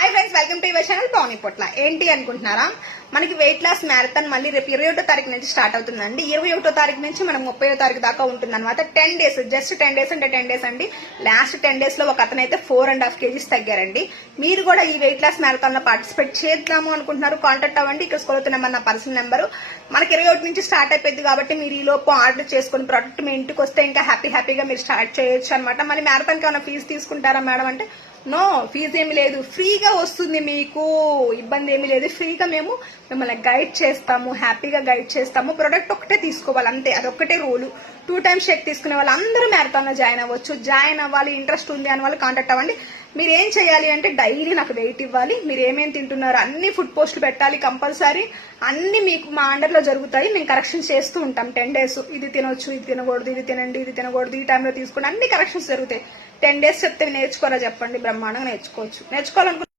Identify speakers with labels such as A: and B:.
A: Hi friends welcome to your channel Pavani Potla ఏంటి అనుకుంటున్నారా? మనకి వెయిట్ లాస్ మ్యారథాన్ మళ్ళీ రేపు ఇరవై ఒకటో తారీఖు నుంచి స్టార్ట్ అవుతుందండి. ఇరవై ఒకటో తారీఖు నుంచి మనం ముప్పై తారీఖు దాకా ఉంటుంది అనమాట ten days just ten days అంటే టెన్ డేస్ అండి. లాస్ట్ టెన్ డేస్లో ఒక అతను అయితే ఫోర్ అండ్ హాఫ్ కేజీస్ తగ్గారండి. మీరు కూడా ఈ వెయిట్ లాస్ మ్యారథాన్లో పార్టిసిపేట్ చేద్దాము అనుకుంటున్నారు. కాంటాక్ట్ అవ్వండి. ఇక్కడ స్కూల్ నెంబర్ నా పర్సనల్ నెంబర్ మనకి ఇరవై ఒకటి నుంచి స్టార్ట్ అయిపోయింది కాబట్టి మీరు ఈ లోపు ఆర్డర్ చేసుకుని ప్రోడక్ట్ మీ ఇంటికి వస్తే ఇంకా హ్యాపీ హ్యాపీగా మీరు స్టార్ట్ చేయొచ్చు అనమాట మరి మ్యారథాన్కి ఏమైనా ఫీజు తీసుకుంటారా మేడం అంటే నో ఫీజు ఏమి లేదు. ఫ్రీగా వస్తుంది మీకు. ఇబ్బంది ఏమి లేదు. ఫ్రీగా మేము మిమ్మల్ని గైడ్ చేస్తాము హ్యాపీగా గైడ్ చేస్తాము. ప్రొడక్ట్ ఒకటే తీసుకోవాలి అంతే. అదొక్కటే రూలు. టూ టైమ్స్ షేక్ తీసుకునే వాళ్ళు అందరూ మ్యారథాన్లో జాయిన్ అవ్వచ్చు. జాయిన్ అవ్వాలి ఇంట్రెస్ట్ ఉంది అని వాళ్ళు కాంటాక్ట్ అవ్వండి. మీరు ఏం చేయాలి అంటే డైలీ నాకు వెయిట్ ఇవ్వాలి. మీరు ఏమేమి తింటున్నారు అన్ని ఫుడ్ పోస్టులు పెట్టాలి కంపల్సరీ. అన్ని మీకు మా అండర్లో జరుగుతాయి. మేము కరెక్షన్ చేస్తూ ఉంటాం. టెన్ డేస్ ఇది తినొచ్చు ఇది తినకూడదు ఇది తినండి ఇది తినకూడదు ఈ టైంలో తీసుకోండి. అన్ని కరెక్షన్స్ జరుగుతాయి. టెన్ డేస్ చెప్తే నేర్చుకోరా చెప్పండి. బ్రహ్మాండంగా నేర్చుకోవచ్చు. నేర్చుకోవాలనుకుంటే